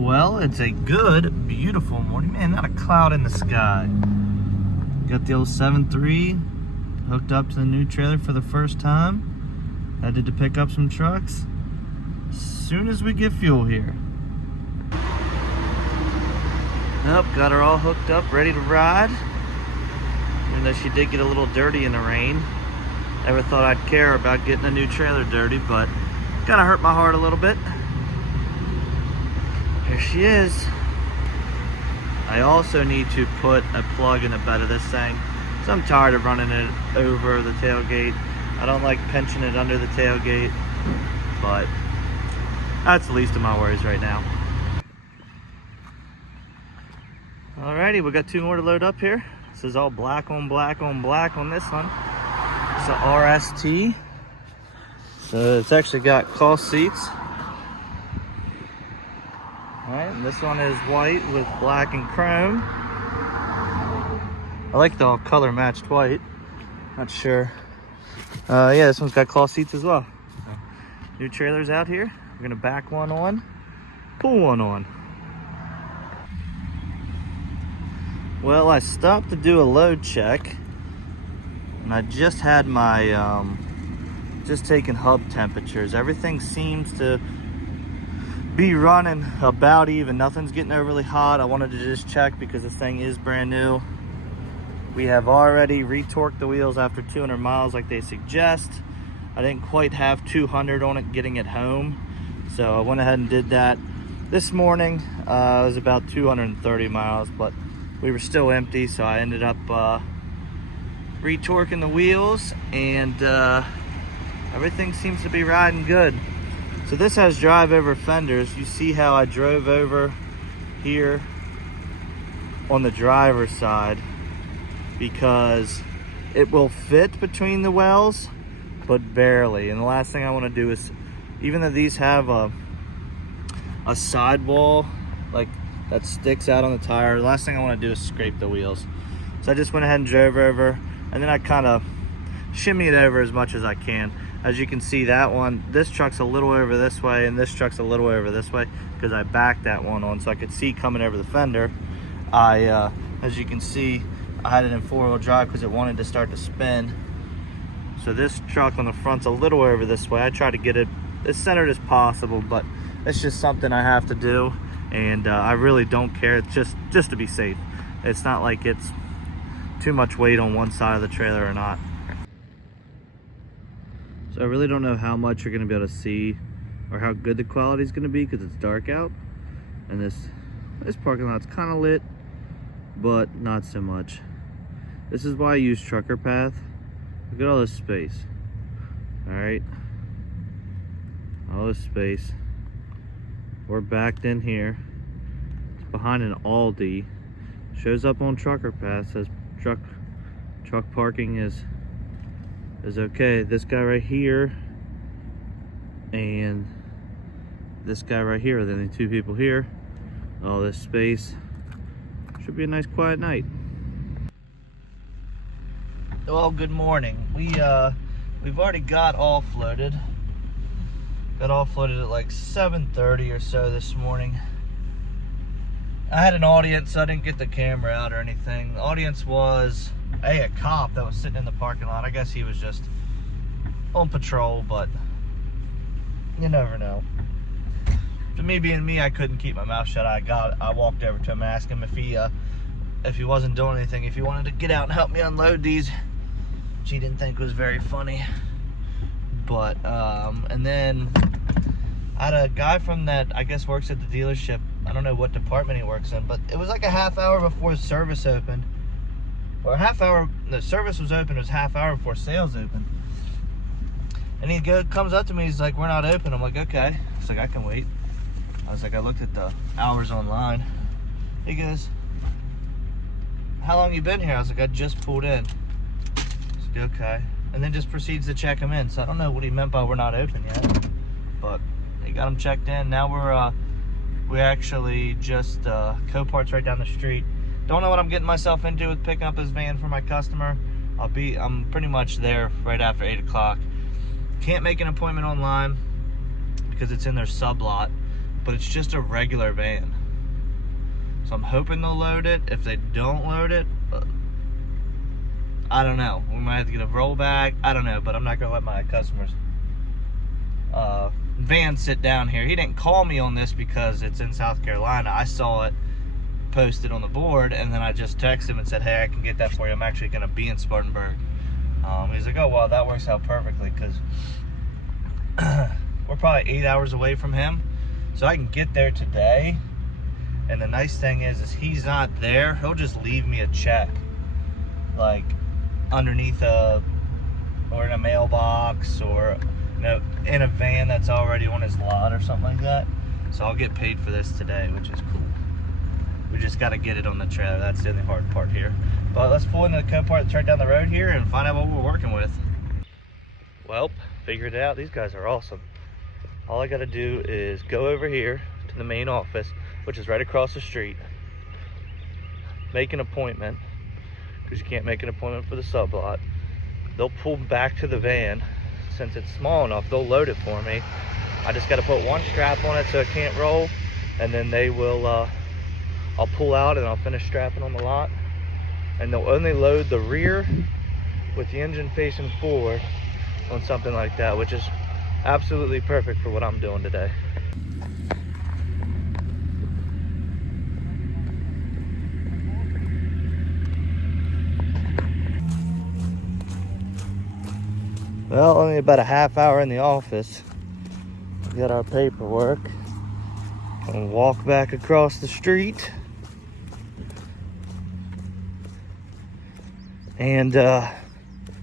Well, it's a good, beautiful morning. Man, not a cloud in the sky. Got the old 7.3 hooked up to the new trailer for the first time. Headed to pick up some trucks as soon as we get fuel here. Nope, got her all hooked up, ready to ride. Even though she did get a little dirty in the rain. Never thought I'd care about getting a new trailer dirty, but kind of hurt my heart a little bit. Here she is. I also need to put a plug in the bed of this thing, so I'm tired of running it over the tailgate. I don't like pinching it under the tailgate, but that's the least of my worries right now. Alrighty, we got two more to load up here. This is all black on black on black on this one. It's a RST. So it's actually got cloth seats. Alright, and this one is white with black and chrome. I like the all color matched white. Not sure. Yeah, this one's got cloth seats as well. So, new trailers out here. We're gonna back one on, pull one on. Well, I stopped to do a load check, and I just had my, just taking hub temperatures. Everything seems to be running about even. Nothing's getting overly hot. I wanted to just check because this thing is brand new. We have already retorqued the wheels after 200 miles like they suggest. I didn't quite have 200 on it getting it home, so I went ahead and did that this morning. It was about 230 miles, but we were still empty, so I ended up retorquing the wheels, and everything seems to be riding good. So this has drive over fenders. You see how I drove over here on the driver's side, because it will fit between the wells, but barely. And the last thing I want to do is, even though these have a sidewall like that sticks out on the tire, the last thing I want to do is scrape the wheels. So I just went ahead and drove over, and then I kind of shimmy it over as much as I can. As you can see, that one, this truck's a little over this way, and this truck's a little over this way, because I backed that one on so I could see coming over the fender. As you can see, I had it in four-wheel drive because it wanted to start to spin. So this truck on the front's a little over this way. I try to get it as centered as possible, but it's just something I have to do, and I really don't care. It's just to be safe. It's not like it's too much weight on one side of the trailer or not. So I really don't know how much you're going to be able to see or how good the quality is going to be because it's dark out, and this parking lot's kind of lit, but not so much. This is why I use Trucker Path. Look at all this space. Alright, all this space. We're backed in here. It's behind an Aldi. Shows up on Trucker Path, says truck parking is okay. This guy right here and this guy right here, then the two people here. All this space. Should be a nice quiet night. Well, good morning. We've already got offloaded. Got offloaded at like 7:30 or so this morning. I had an audience, so I didn't get the camera out or anything. The audience was a cop that was sitting in the parking lot. I guess he was just on patrol, but you never know. To me being me, I couldn't keep my mouth shut. I walked over to him and asked him if he wasn't doing anything, if he wanted to get out and help me unload these, which he didn't think was very funny. But and then I had a guy from that, I guess, works at the dealership. I don't know what department he works in, but it was like a half hour before service opened, or a half hour. The service was open. It was half hour before sales opened. And he comes up to me. He's like, "We're not open." I'm like, "Okay." He's like, "I can wait." I was like, "I looked at the hours online." He goes, "How long you been here?" I was like, "I just pulled in." He's like, "Okay." And then just proceeds to check him in. So I don't know what he meant by we're not open yet, but he got him checked in. Now we actually just Copart's right down the street. Don't know what I'm getting myself into with picking up his van for my customer. I'm pretty much there right after 8 o'clock. Can't make an appointment online because it's in their sublot. but it's just a regular van. So I'm hoping they'll load it. If they don't load it, I don't know. We might have to get a rollback. I don't know, but I'm not gonna let my customers van sit down here. He didn't call me on this because it's in South Carolina. I saw it posted on the board, and then I just texted him and said, hey, I can get that for you. I'm actually gonna be in Spartanburg. He's like, oh, well, that works out perfectly, because we're probably 8 hours away from him. So I can get there today. And the nice thing is he's not there. He'll just leave me a check, like underneath or in a mailbox, or in a van that's already on his lot or something like that. So I'll get paid for this today, which is cool. We just got to get it on the trailer. That's the only hard part here. But let's pull into the Copart that's right down the road here and find out what we're working with. Well, figured it out. These guys are awesome. All I got to do is go over here to the main office, which is right across the street. Make an appointment, because you can't make an appointment for the sublot. They'll pull back to the van. Since it's small enough, they'll load it for me. I just got to put one strap on it so it can't roll, and then they will I'll pull out and I'll finish strapping on the lot, and they'll only load the rear with the engine facing forward on something like that, which is absolutely perfect for what I'm doing today. Well, only about a half hour in the office. We got our paperwork and walk back across the street and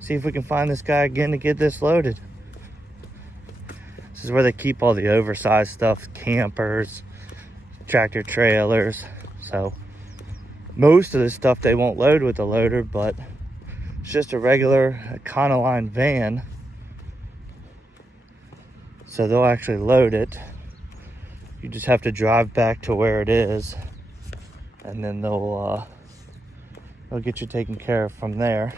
see if we can find this guy again to get this loaded. This is where they keep all the oversized stuff, campers, tractor trailers. So most of the stuff they won't load with the loader, but it's just a regular Econoline van. So they'll actually load it. You just have to drive back to where it is, and then they'll get you taken care of from there.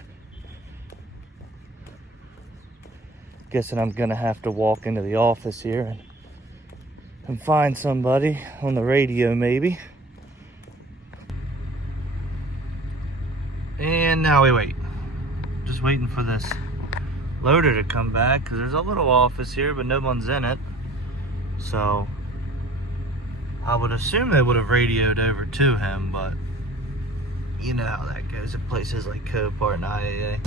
Guessing I'm gonna have to walk into the office here and find somebody on the radio maybe. And now we wait. Just waiting for this loader to come back, because there's a little office here but no one's in it. So I would assume they would have radioed over to him, but you know how that goes at places like Copart and IAA.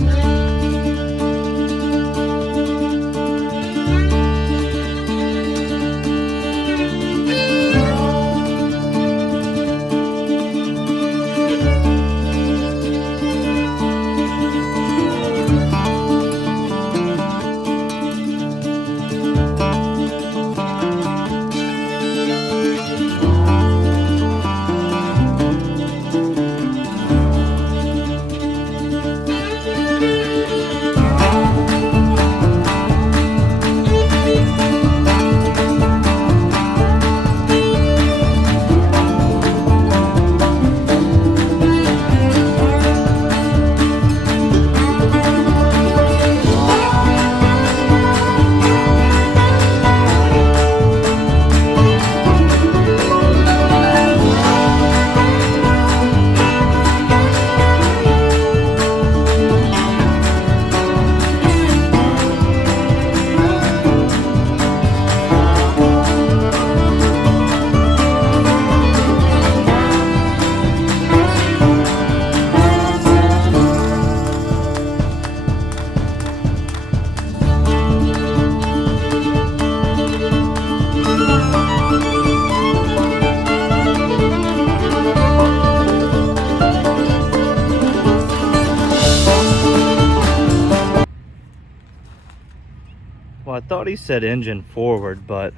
Well, I thought he said engine forward, but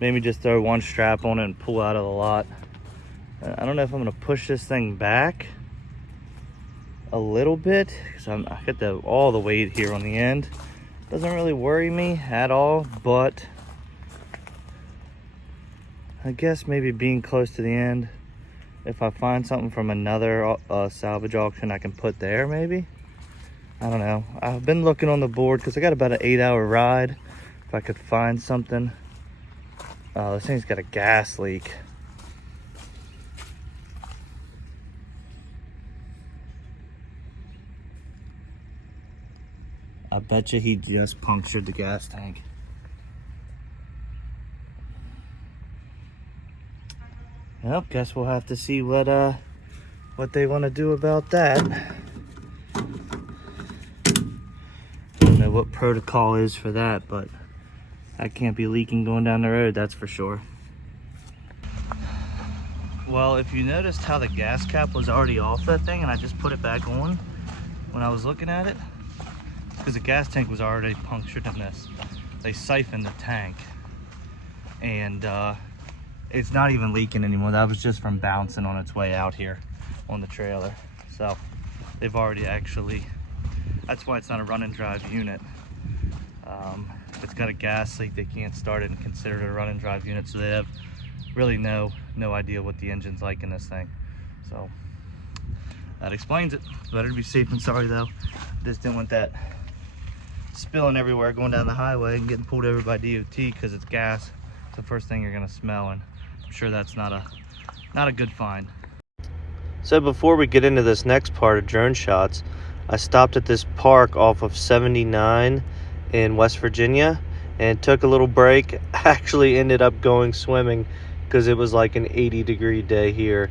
maybe just throw one strap on it and pull out of the lot. I don't know if I'm gonna push this thing back a little bit, because I got all the weight here on the end. Doesn't really worry me at all, but I guess maybe being close to the end, if I find something from another salvage auction I can put there maybe. I don't know. I've been looking on the board because I got about an 8-hour ride. If I could find something Oh, this thing's got a gas leak. I bet you he just punctured the gas tank. Well, guess we'll have to see what they want to do about that. I don't know what protocol is for that, but that can't be leaking going down the road, that's for sure. Well, if you noticed how the gas cap was already off that thing and I just put it back on when I was looking at it, because the gas tank was already punctured in this. They siphoned the tank and it's not even leaking anymore. That was just from bouncing on its way out here on the trailer. So they've already actually, that's why it's not a run and drive unit. If it's got a gas leak, they can't start it and consider it a run and drive unit. So they have really no idea what the engine's like in this thing. So that explains it. Better to be safe than sorry though. Just didn't want that spilling everywhere going down the highway and getting pulled over by DOT because it's gas. It's the first thing you're gonna smell, and I'm sure that's not a good find. So before we get into this next part of drone shots, I stopped at this park off of 79 in West Virginia and took a little break. Actually ended up going swimming because it was like an 80-degree day here.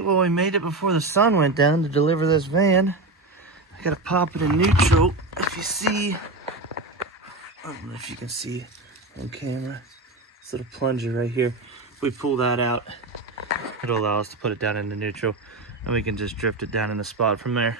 Well, we made it before the sun went down to deliver this van. I gotta pop it in neutral. If you see, I don't know if you can see on camera, this little plunger right here. If we pull that out, it'll allow us to put it down into neutral, and we can just drift it down in the spot from there.